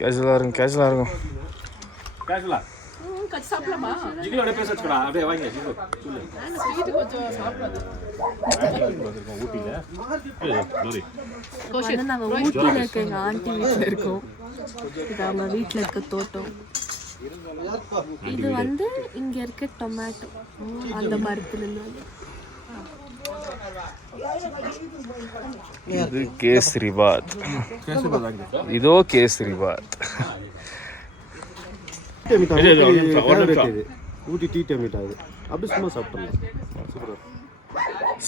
கேஷுவலாக இருக்கும் கேஷுவலாக இருக்கும். கேஷுவலா சாப்பிடலாமா? ஜிகிலோட பேச வச்சுக்கடா. அப்படியே வாங்க ஜிகிலோ சொல்லு. ஸ்வீட் கொஞ்சம் சாப்பிடாத. ஊட்டில நாங்கள் ஊட்டியில் இருக்க எங்கள் ஆண்டி வீட்டில் இருக்கோம். இது அவங்க வீட்டில் இருக்க தோட்டம். இது வந்து இங்கே இருக்க டொமேட்டோ அந்த மரத்துலேருந்து வந்து. இது கேசரிபாத். இதோ கேசரிபாத். ஊட்டி டீ டொமேட்டோ அது அப்படி சும்மா சாப்பிடலாம்.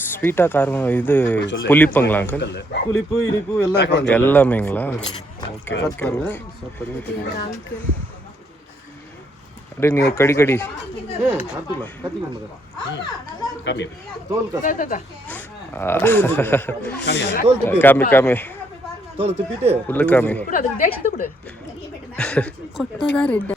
ஸ்வீட்டாக காரம் இது புளிப்புங்களா அங்கிள்? புளிப்பு இனிப்பு எல்லாம் எல்லாமேங்களா? Okay okay. அப்படியே நீ கடி கடி சாப்பிடலாம். கத்திக்கணும் காமி தோல் காமி காமி தோல் துப்பிட்டு உள்ள காமி. கொட்டை தான் ரெட்டு.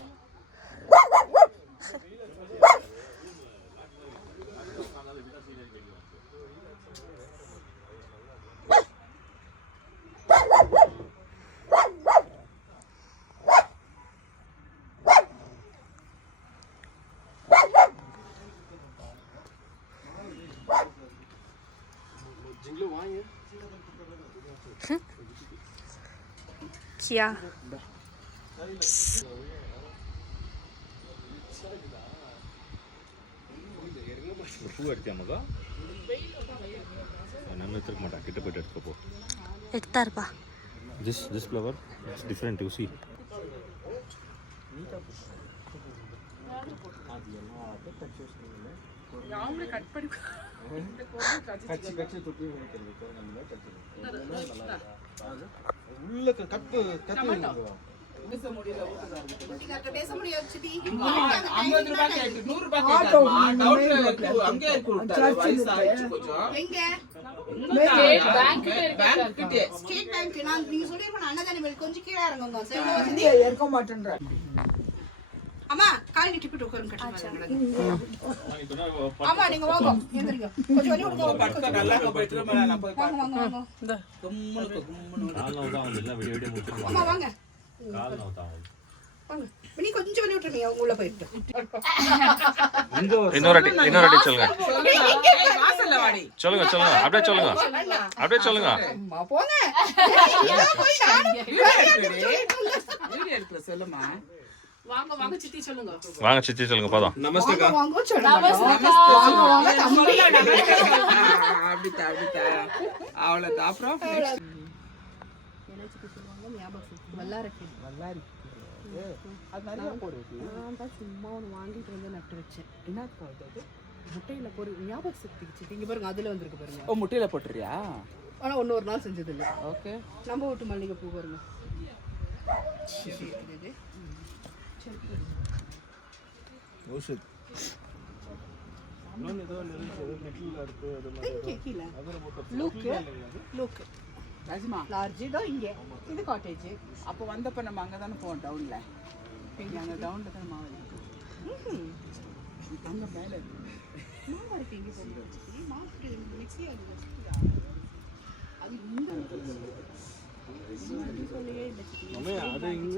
क्या பூ எடுத்தியாமக்கா? நம்ம எடுத்துக்க மாட்டா. கிட்ட போயிட்டு எடுத்துக்க போ. எடுத்தாருப்பா. This flower is different, you see. யாவுமே கட் பண்ணி கட்சி தொட்டி உள்ள கப்பு பேச முடியல. பேச முடியாது. 50 ரூபாய் கேட்டு 100 ரூபாய் கேட்டு அங்கே இருக்கு. வயசு ஆயிடுச்சு கொஞ்சம். எங்க பேங்க் கிட்ட ஸ்டேட் பேங்க் நான் நீங்க சொல்லிருக்கணும். அண்ணாதானே மேல கொஞ்சம் கீழ இறங்குங்க. செல்ல வந்து ஏற்க மாட்டேன்றா. அம்மா கால் நீட்டிட்டு உட்காருங்க. கட்டுங்க. ஆமா நீங்க வாங்க. எந்திரிங்க. கொஞ்சம் வலி விடுங்க. படுக்க நல்லா போயிட்டு நான் போய் வாங்க வாங்க. இந்த கும்முனு கால் நோதான் வந்து எல்லாம் வீடியோ முடிச்சிடுவாங்க. அம்மா வாங்க. கால் நோதான் வாங்க. நீ கொஞ்சம் வலி விட்டுறீங்க. உள்ள போயிட்டு. இன்னொரு சொல்லுங்க. வாசல்ல வாடி. சொல்லுங்க சொல்லுங்க. அப்படியே சொல்லுங்க. அப்படியே சொல்லுங்க. அம்மா போங்க. ஏதோ போய் நான் வீடியோ எடுத்து சொல்லுமா. வாங்க வாங்க சித்தி சொல்லுங்க. வாங்க சித்தி சொல்லுங்க போதும். நமஸ்தேக்கா. வாங்க சொல்லுங்க. வாங்க வாங்க தமிழ்ல அப்படிதா அவ்வளவுதான். அப்புறம் என்ன சித்தி சொல்லுவாங்க ஞாபகம் வல்லாரக்கி. அது நிறைய போடுது. நான் தான் சும்மா ஒன்று வாங்கிட்டு வந்து நட்டு வச்சேன். என்ன போடுது? முட்டையில போடு ஞாபக சக்திக்கு சித்தி. இங்க பாருங்க அதுல வந்திருக்கு பாருங்க. ஓ முட்டையில போட்டுறியா? ஆனா ஒரு நாள் செஞ்சது இல்ல. ஓகே நம்ம வீட்டு மல்லிகை பூ பாருங்க. இது ஓஷத் நான் ஏதோ நெட்ல எடுத்து அது மாதிரி லுக் ராஜ்மா லார்ஜ் இதோ இங்க இது காட்டேஜ். அப்போ வந்தப்ப நம்ம அங்க தான போவோம் டவுன்ல. இங்க அங்க டவுன்ல தான மாவு இருக்கு. அங்க மேல மாவு இருக்கு. இங்க போங்க. மாவு மிக்ஸி அது அது இங்க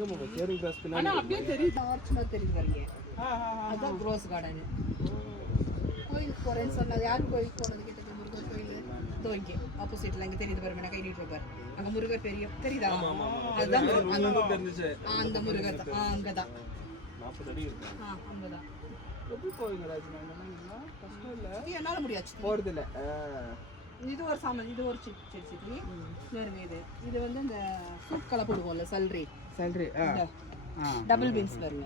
நம்ம கேரிங் கிளாஸ் பின்னாடி. ஆனா அப்படியே தெரியுது. ஆர்ச்மா தெரியுது பாருங்க. அதான் க்ரோஸ் கார்டன். கோயிலுக்கு போறேன்னு சொன்னது யாரு கோயிலுக்கு போனது கேட்டது? முருகர் கோயில் தோய்க்கு ஆப்போசிட்ல அங்க தெரியுது பாருங்க. நான் கை நீட்டு பாரு. அங்க முருகர் பெரிய தெரியுதா? அதுதான் தெரிஞ்சுச்சு. அந்த முருகர் அங்கதான் 40 அடி இருக்கு. அங்கதான். எப்படி போவீங்க ராஜ்மா? என்னன்னா கஷ்டம் இல்ல. என்னால முடியாச்சு போறது இல்ல. இது ஒரு சாமான். இது ஒரு சித்தி வேறுங்க. இது வந்து இந்த சூப் கலர் போடுவோம்ல சல்ரி டபுள் பீன்ஸ் பாருங்க.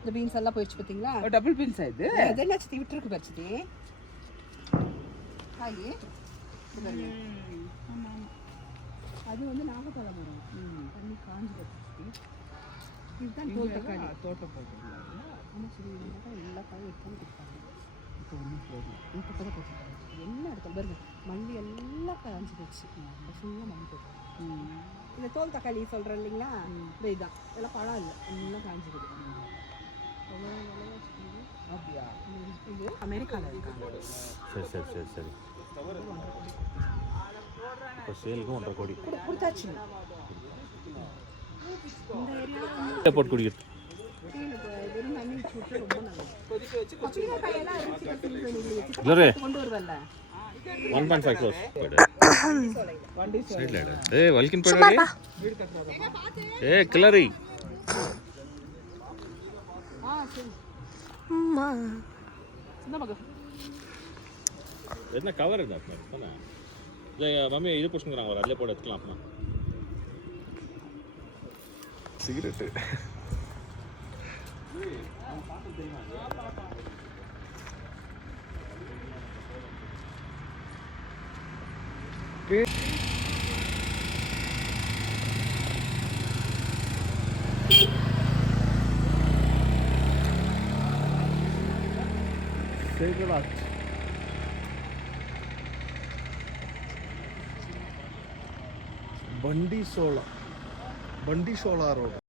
இந்த பீன்ஸ் எல்லாம் போயிடுச்சு பாத்தீங்களா? டபுள் பீன்ஸ் இது அதெல்லாம் சித்தி விட்டுருக்கு பாரு சித்தி. ஹாய் பாருங்க. ஆமா அது வந்து நாகப்பழம் மரம். தண்ணி காஞ்சு வச்சிருச்சு. இதுதான் தோட்டக்காய். தோட்டம் போட்டுருக்காங்க. ஆமா சரி எல்லா காயும் எடுத்து கொடுப்பாங்க. இப்போ ஒன்றும் போடல. இந்த பக்கம் போட்டுருக்காங்க. என்ன எடுத்தோம் பாருங்க. மல்லி எல்லாம் காஞ்சு போச்சு. ஃபுல்லாக மல்லி போட்டு இந்த தோல் தக்காளி சொல்கிறேன் இல்லைங்களா இந்த இதுதான் இதெல்லாம் பழம் இல்லை எல்லாம் காஞ்சிக்குது அப்படியா இது அமெரிக்காவில் இருக்காங்க சரி சரி சரி சரி இப்போ சேலுக்கு 1.5 கோடி கொடுத்தாச்சு போட்டு குடிக்கிறது வெறும் தண்ணி வச்சு விட்டு ரொம்ப நல்லது கொதிக்க வச்சு கொச்சின கையெல்லாம் அரிசி கட்டி இல்லரே கொண்டு வருவல்ல 1.5 crores வண்டி சைடுல ஏய் வல்கின் போடுறே வீடு கட்டறதா ஏய் கிளரி சரி அம்மா இந்த மக என்ன கவர் இருந்தா தானே இல்ல மம்மி இது புடிச்சுங்கறாங்க வர அதுல போட எடுத்துக்கலாம் அப்பனா சிகரெட் ಬಂಡಿ ಸೋಳ ರೋಡ್